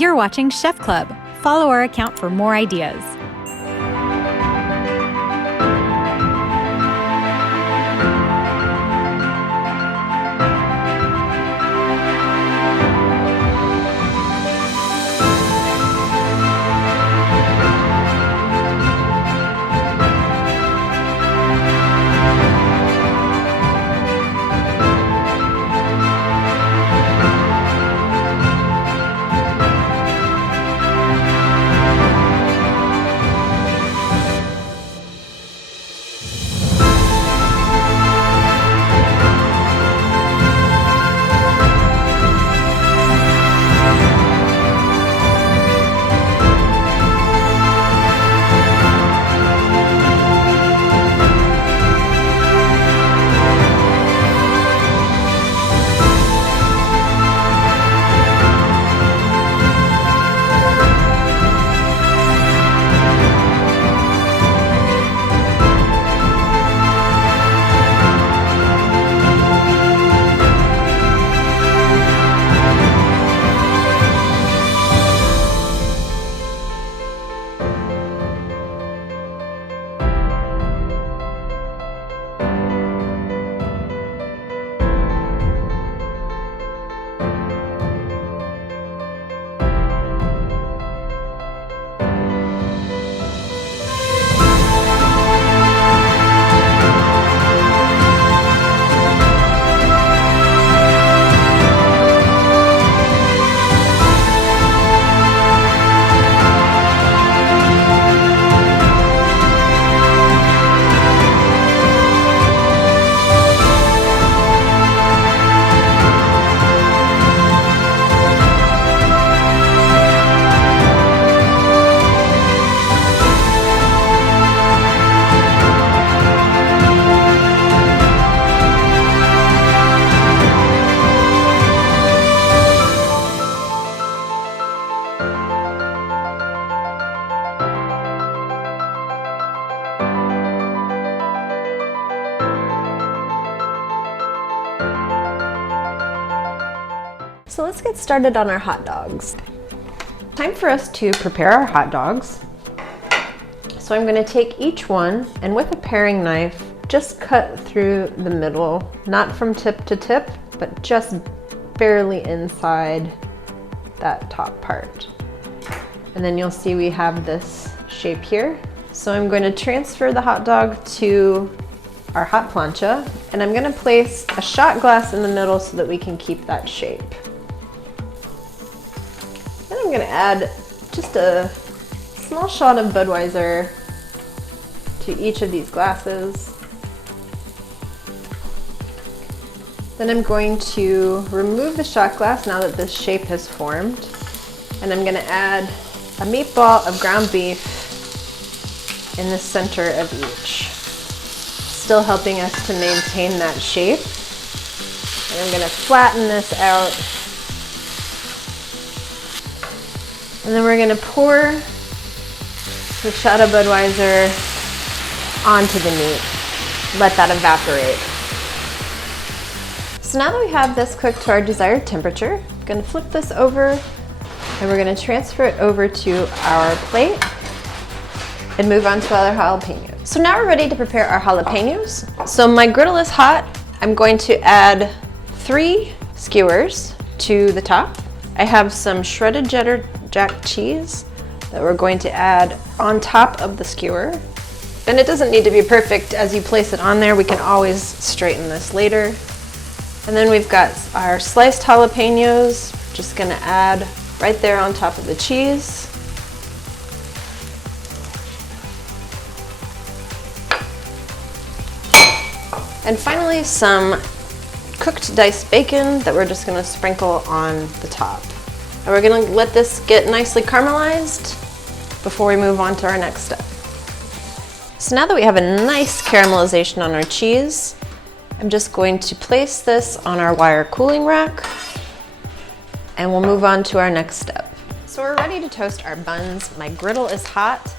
You're watching Chef Club. Follow our account for more ideas. So let's get started on our hot dogs. Time for us to prepare our hot dogs. So I'm going to take each one and with a paring knife, just cut through the middle, not from tip to tip, but just barely inside that top part. And then you'll see we have this shape here. So I'm going to transfer the hot dog to our hot plancha, and I'm going to place a shot glass in the middle so that we can keep that shape. Then I'm going to add just a small shot of Budweiser to each of these glasses. Then I'm going to remove the shot glass now that this shape has formed, and I'm going to add a meatball of ground beef in the center of each, still helping us to maintain that shape. And I'm going to flatten this out. And then we're going to pour the shot of Budweiser onto the meat. Let that evaporate. So now that we have this cooked to our desired temperature, I'm going to flip this over and we're going to transfer it over to our plate and move on to our jalapenos. So now we're ready to prepare our jalapenos. So my griddle is hot. I'm going to add 3 skewers to the top. I have some shredded cheddar jack cheese that we're going to add on top of the skewer. And it doesn't need to be perfect as you place it on there. We can always straighten this later. And then we've got our sliced jalapenos, just gonna add right there on top of the cheese. And finally, some cooked diced bacon that we're just gonna sprinkle on the top. And we're gonna let this get nicely caramelized before we move on to our next step. So now that we have a nice caramelization on our cheese, I'm just going to place this on our wire cooling rack and we'll move on to our next step. So we're ready to toast our buns. My griddle is hot.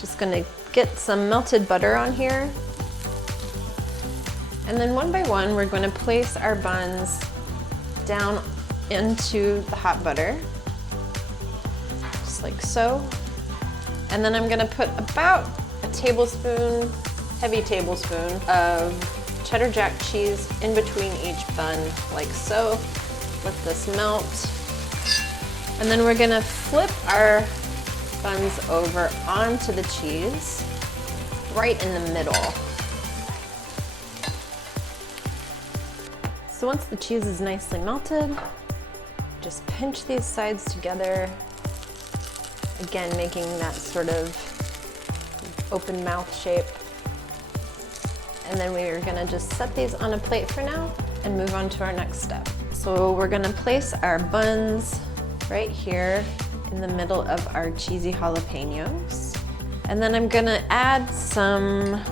Just gonna get some melted butter on here. And then one by one, we're going to place our buns down into the hot butter. just like so. And then I'm gonna put about a tablespoon, heavy tablespoon of cheddar jack cheese in between each bun, like so. Let this melt. And then we're gonna flip our buns over onto the cheese, right in the middle. So once the cheese is nicely melted, just pinch these sides together. Again, making that sort of open mouth shape. And then we're gonna just set these on a plate for now and move on to our next step. So we're gonna place our buns right here in the middle of our cheesy jalapenos. And then I'm gonna add some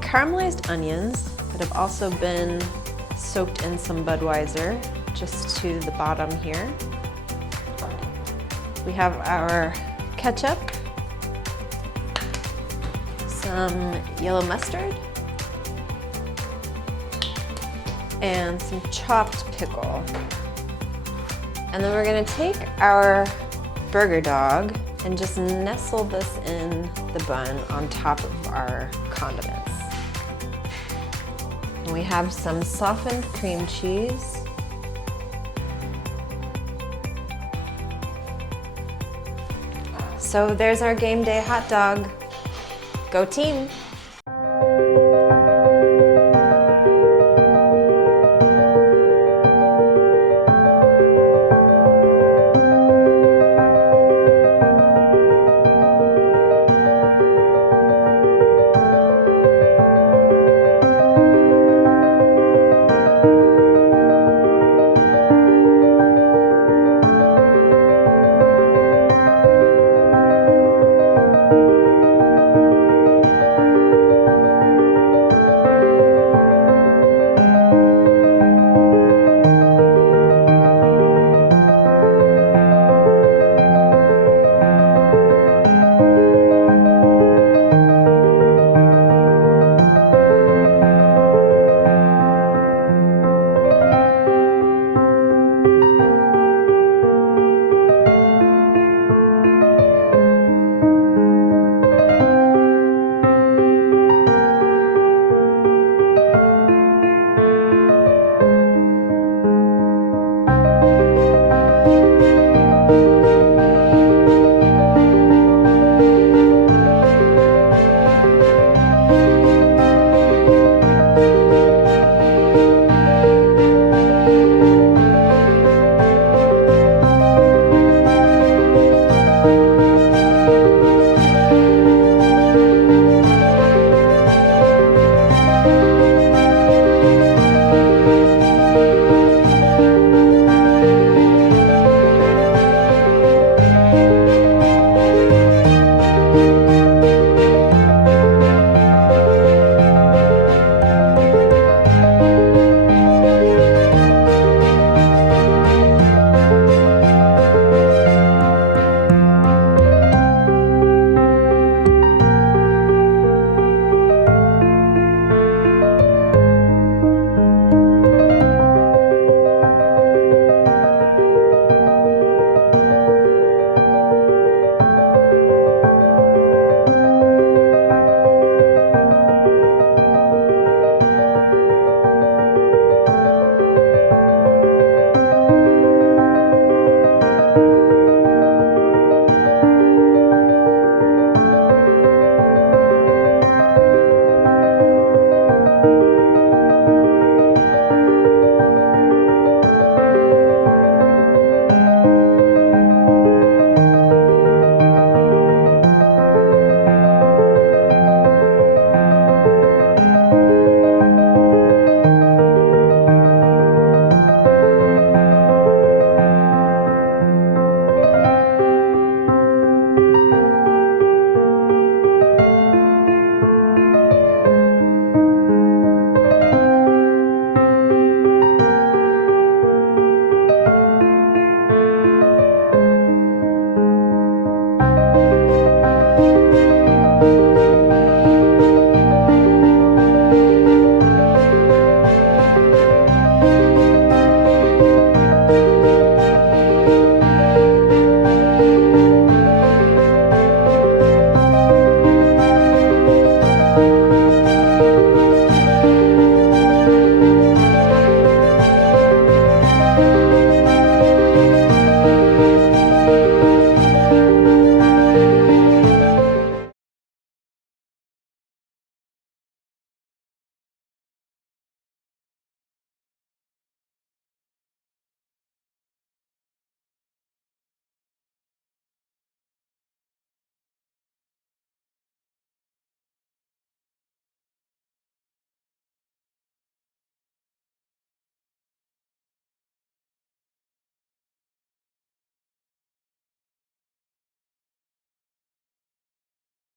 caramelized onions that have also been soaked in some Budweiser, just to the bottom here. We have our ketchup, some yellow mustard, and some chopped pickle. And then we're gonna take our burger dog and just nestle this in the bun on top of our condiments. And we have some softened cream cheese. So there's our game day hot dog. Go team!